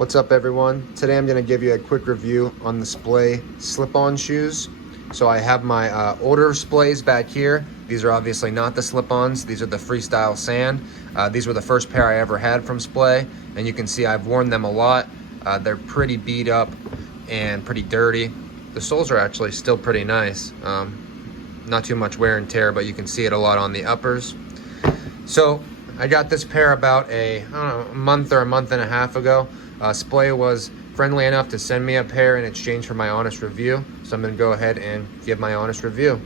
What's up everyone? Today I'm going to give you a quick review on the Splay slip-on shoes. So I have my older Splays back here. These are obviously not the slip-ons. These are the Freestyle Sand. These were the first pair I ever had from Splay, and you can see I've worn them a lot. They're pretty beat up and pretty dirty. The soles are actually still pretty nice. Not too much wear and tear, but you can see it a lot on the uppers. So I got this pair about a month or a month and a half ago. Splay was friendly enough to send me a pair in exchange for my honest review. So I'm going to go ahead and give my honest review.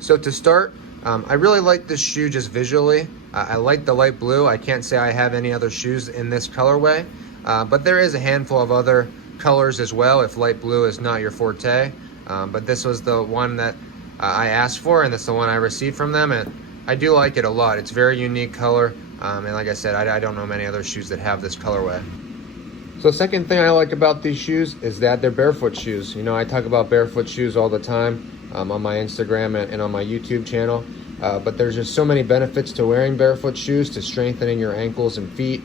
So to start, I really like this shoe just visually. I like the light blue. I can't say I have any other shoes in this colorway, but there is a handful of other colors as well if light blue is not your forte. But this was the one that I asked for, and that's the one I received from them, and I do like it a lot. It's a very unique color. And like I said, I don't know many other shoes that have this colorway. So the second thing I like about these shoes is that they're barefoot shoes. You know, I talk about barefoot shoes all the time on my Instagram and on my YouTube channel. But there's just so many benefits to wearing barefoot shoes, to strengthening your ankles and feet,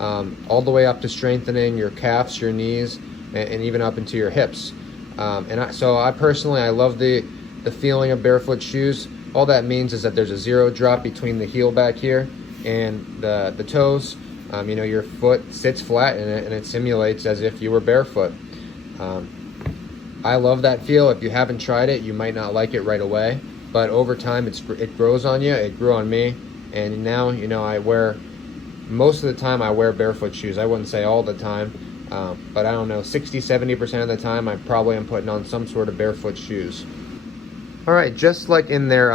all the way up to strengthening your calves, your knees, and even up into your hips. So I personally, I love the feeling of barefoot shoes. All that means is that there's a zero drop between the heel back here and the toes. You know, your foot sits flat in it and it simulates as if you were barefoot. I love that feel. If you haven't tried it, you might not like it right away, but over time it grows on you. It grew on me, and now, you know, most of the time I wear barefoot shoes. I wouldn't say all the time, but I don't know, 60-70% of the time I probably am putting on some sort of barefoot shoes. All right, just like in their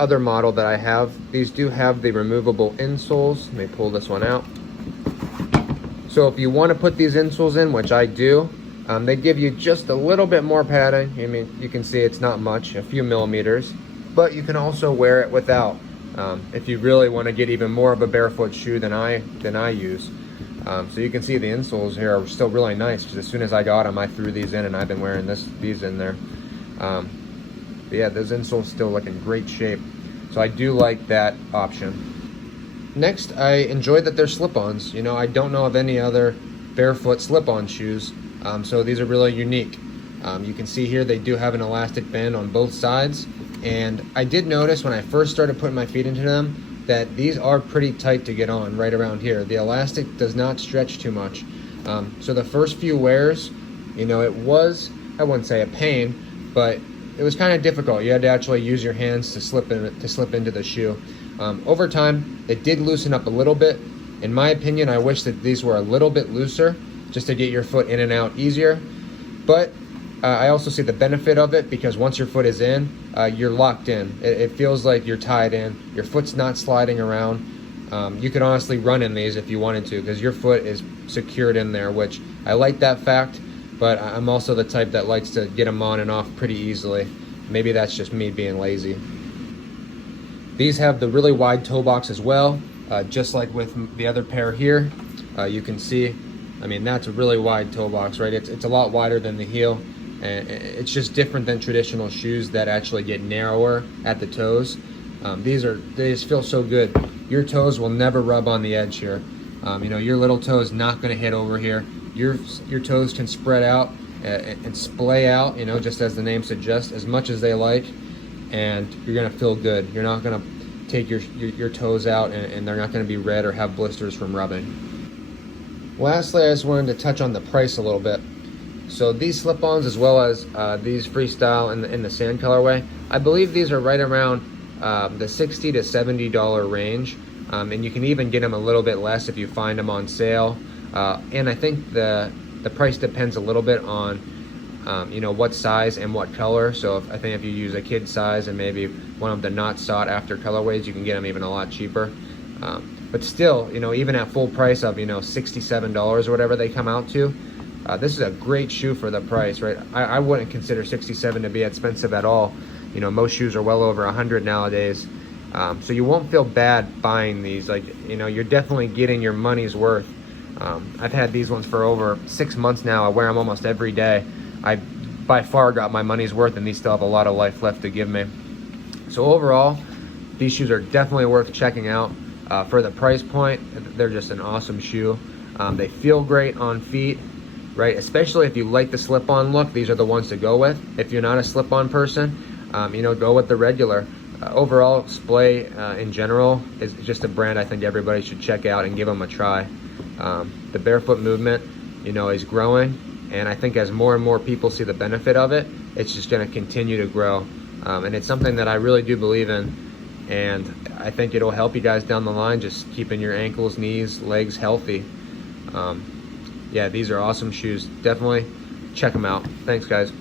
other model that I have, these do have the removable insoles. Let me pull this one out. So if you want to put these insoles in, which I do, they give you just a little bit more padding. I mean, you can see it's not much, a few millimeters, but you can also wear it without if you really want to get even more of a barefoot shoe than I use. So you can see the insoles here are still really nice, because as soon as I got them, I threw these in, and I've been wearing these in there. But yeah, those insoles still look in great shape, so I do like that option. Next, I enjoy that they're slip-ons. You know, I don't know of any other barefoot slip-on shoes, so these are really unique. You can see here they do have an elastic band on both sides, and I did notice when I first started putting my feet into them that these are pretty tight to get on right around here. The elastic does not stretch too much. So the first few wears, you know, it was, I wouldn't say a pain, but it was kind of difficult. You had to actually use your hands to slip into the shoe. Over time, it did loosen up a little bit. In my opinion, I wish that these were a little bit looser, just to get your foot in and out easier. But I also see the benefit of it, because once your foot is in, you're locked in. It feels like you're tied in. Your foot's not sliding around. You could honestly run in these if you wanted to, because your foot is secured in there, which I like that fact. But I'm also the type that likes to get them on and off pretty easily. Maybe that's just me being lazy. These have the really wide toe box as well, just like with the other pair here. You can see, I mean, that's a really wide toe box, right? It's a lot wider than the heel, and it's just different than traditional shoes that actually get narrower at the toes. They just feel so good. Your toes will never rub on the edge here. You know, your little toe is not going to hit over here. Your toes can spread out and splay out, you know, just as the name suggests, as much as they like, and you're gonna feel good. You're not gonna take your toes out, and they're not gonna be red or have blisters from rubbing. Lastly, I just wanted to touch on the price a little bit. So these slip-ons, as well as these Freestyle in the sand colorway, I believe these are right around the $60 to $70 range, and you can even get them a little bit less if you find them on sale. And I think the price depends a little bit on you know, what size and what color. So I think if you use a kid size and maybe one of the not sought after colorways, you can get them even a lot cheaper. But still, you know, even at full price of, you know, $67 or whatever they come out to, this is a great shoe for the price, right? I wouldn't consider $67 to be expensive at all. You know, most shoes are well over $100 nowadays. So you won't feel bad buying these. Like, you know, you're definitely getting your money's worth. I've had these ones for over 6 months now. I wear them almost every day. I by far got my money's worth, and these still have a lot of life left to give me. So overall, these shoes are definitely worth checking out. For the price point, they're just an awesome shoe. They feel great on feet, right? Especially if you like the slip-on look, these are the ones to go with. If you're not a slip-on person, you know, go with the regular. Overall, Splay in general is just a brand I think everybody should check out and give them a try. The barefoot movement, you know, is growing, and I think as more and more people see the benefit of it, it's just going to continue to grow. And it's something that I really do believe in, and I think it'll help you guys down the line, just keeping your ankles, knees, legs healthy. Yeah, these are awesome shoes. Definitely check them out. Thanks, guys.